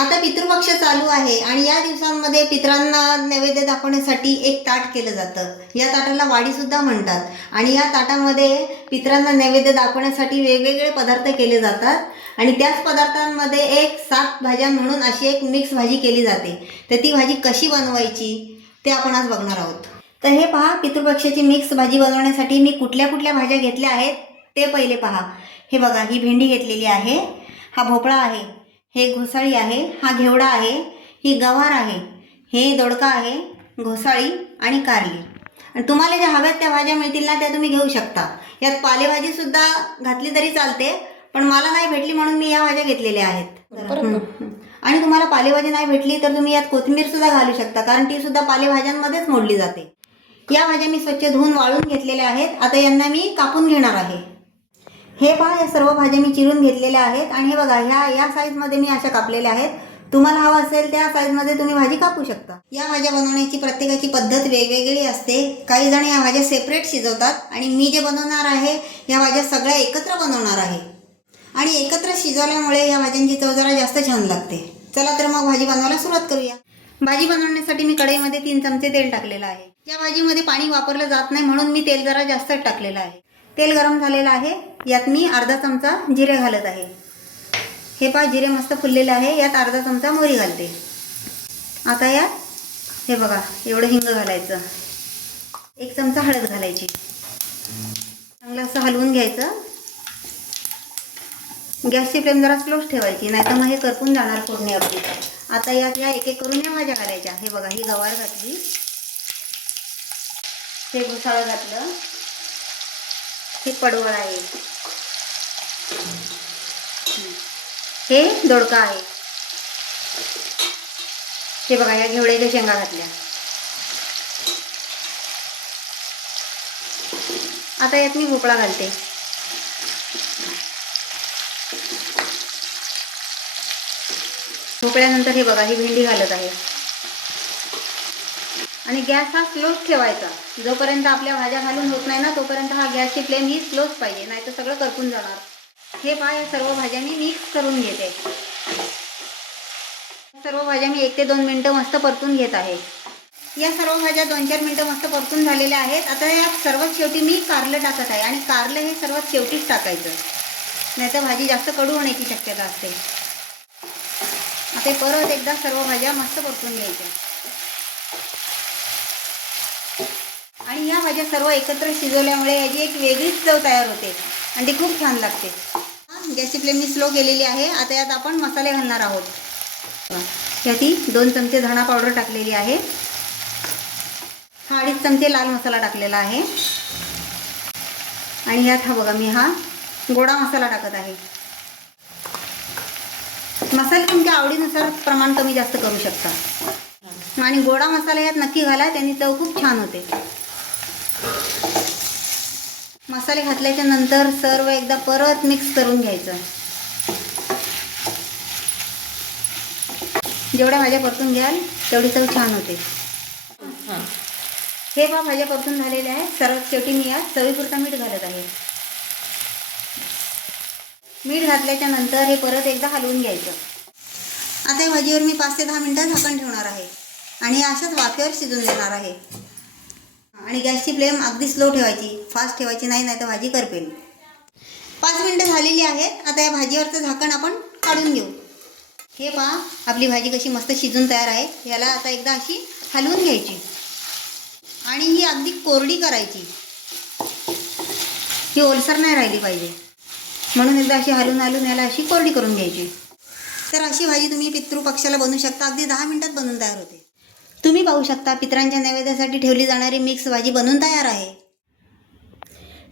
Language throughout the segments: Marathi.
आता पितृपक्ष चालू आहे आणि या दिवसांमध्ये पितरांना नैवेद्य दाखवण्यासाठी एक ताट केलं जातं. या ताटाला वाडीसुद्धा म्हणतात. आणि या ताटामध्ये पितरांना नैवेद्य दाखवण्यासाठी वेगवेगळे पदार्थ केले जातात. आणि त्याच पदार्थांमध्ये एक सात भाज्या म्हणून अशी एक मिक्स भाजी केली जाते. तर ती भाजी कशी बनवायची ते आपण आज बघणार आहोत. तर हे पहा पितृपक्षाची मिक्स भाजी बनवण्यासाठी मी कुठल्या कुठल्या भाज्या घेतल्या आहेत ते पहिले पहा. हे बघा ही भेंडी घेतलेली आहे. हा भोपळा आहे. हे घोसाळी आहे हा घेवडा आहे ही गवार आहे हे दोडका आहे घोसाळी आणि कारली. आणि तुम्हाला ज्या हव्यात त्या भाज्या मिळतील ना त्या तुम्ही घेऊ शकता. यात पालेभाजीसुद्धा घातली तरी चालते पण मला नाही भेटली म्हणून मी या भाज्या घेतलेल्या आहेत. आणि तुम्हाला पालेभाजी नाही भेटली तर तुम्ही यात कोथिंबीर सुद्धा घालू शकता कारण ती सुद्धा पालेभाज्यांमध्येच मोडली जाते. या भाज्या मी स्वच्छ धुवून वाळून घेतलेल्या आहेत. आता यांना मी कापून घेणार आहे. हे पहा या सर्व भाज्या मी चिरून घेतलेल्या आहेत. आणि हे बघा ह्या या साईजमध्ये मी अशा कापलेल्या आहेत. तुम्हाला हवं असेल त्या साईजमध्ये तुम्ही भाजी कापू शकता. या भाज्या बनवण्याची प्रत्येकाची पद्धत वेगवेगळी असते. काही जण या भाज्या सेपरेट शिजवतात. आणि मी जे बनवणार आहे या भाज्या सगळ्या एकत्र बनवणार आहे. आणि एकत्र शिजवल्यामुळे या भाज्यांची चव जरा जास्त छान लागते. चला तर मग भाजी बनवायला सुरुवात करूया. भाजी बनवण्यासाठी मी कढईमध्ये तीन चमचे तेल टाकलेलं आहे. या भाजीमध्ये पाणी वापरलं जात नाही म्हणून मी तेल जरा जास्त टाकलेलं आहे. तेल गरम झालेलं आहे. यात मी अर्धा चमचा जिरे घालत आहे. हे पहा जिरे मस्त फुललेले आहे. यात अर्धा चमचा मोहरी घालते. आता यात हे बघा एवढं हिंग घालायचं. एक चमचा हळद घालायची. चांगलं असं हलवून घ्यायचं. गॅसची फ्लेम जरा स्लोच ठेवायची नाही तर मग हे करपून जाणार फोडणी आपली आता यात या एक एक करून या भाज्या घालायच्या. हे बघा ही गवार घातली. हे घुसाळं घातलं. हे पडवळ आहे. हे दोडका आहे. हे बघा या घेवड्याच्या शेंगा घातल्या. आता यात मी भोपळा घालते. भोपळ्यानंतर हे बघा ही भेंडी घालत आहे. आणि गॅस हा स्लोच ठेवायचा. जोपर्यंत आपल्या भाज्या घालून होत नाही ना तोपर्यंत हा गॅसची फ्लेम ही स्लोच पाहिजे नाही तर सगळं करपून जाणार. हे पहा या सर्व भाज्या मी मिक्स करून घेते. सर्व भाज्या मी एक ते दोन मिनटं मस्त परतून घेत आहे. या सर्व भाज्या दोन चार मिनटं मस्त परतून झालेल्या आहेत. आता या सर्वात शेवटी मी कारलं टाकत आहे आणि कारलं हे सर्वात शेवटीच टाकायचं. नाहीतर भाजी जास्त कडू होण्याची शक्यता असते. आता परत एकदा सर्व भाज्या मस्त परतून घ्यायच्या. आणि ह्या भाज्या सर्व एकत्र शिजवल्यामुळे याची एक वेगळीच चव तयार होते. आणि ती खूप छान लागते. गॅसची फ्लेम मी स्लो केलेली आहे. आता यात आपण मसाले घालणार आहोत. यात दोन चमचे धणा पावडर टाकलेली आहे. हा अडीच चमचे लाल मसाला टाकलेला आहे. आणि यात हा बघा मी हा गोडा मसाला टाकत आहे. मसाले तुमच्या आवडीनुसार प्रमाण कमी जास्त करू शकता. आणि गोडा मसाला यात नक्की घाला त्यांनी चव खूप छान होते. मसाले घातल्याच्या नंतर सर्व एकदा परत मिक्स करून घ्यायचं. जेवढ्या भाज्या परतून घ्याल तेवढी चव छान होते. हे. पहा भाज्या परतून झालेल्या आहेत. सर्वात शेवटी मी यात चवीपुरता मीठ घालत आहे. मीठ घातल्याच्या नंतर हे परत एकदा हलवून घ्यायचं. आता या भाजीवर मी पाच ते दहा मिनटं झाकण ठेवणार आहे. आणि अशाच वाफेवर शिजून देणार आहे. आणि गॅसची फ्लेम अगदी स्लो ठेवायची फास्ट ठेवायची नाही नाही तर भाजी करपेल. पाच मिनटं झालेली आहेत आता या भाजीवरचं झाकण आपण काढून घेऊ. हे पहा आपली भाजी कशी मस्त शिजून तयार आहे. याला आता एकदा अशी हलवून घ्यायची. आणि ही अगदी कोरडी करायची. ही ओलसर नाही राहिली पाहिजे. म्हणून एकदा अशी हलवून हलवून याला अशी कोरडी करून घ्यायची. तर अशी भाजी तुम्ही पितृपक्षाला बनवू शकता. अगदी दहा मिनटात बनवून तयार होते. तुम्ही पाहू शकता पितरांच्या नैवेद्यासाठी ठेवली जाणारी मिक्स भाजी बनून तयार आहे.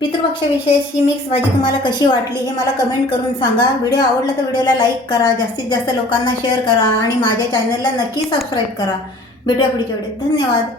पितृपक्षाविषयी ही मिक्स भाजी तुम्हाला कशी वाटली हे मला कमेंट करून सांगा. व्हिडिओ आवडला तर व्हिडिओला लाईक करा जास्तीत जास्त लोकांना शेअर करा आणि माझ्या चॅनलला नक्की सबस्क्राईब करा. भेटूया पुढच्या वेळेत. धन्यवाद.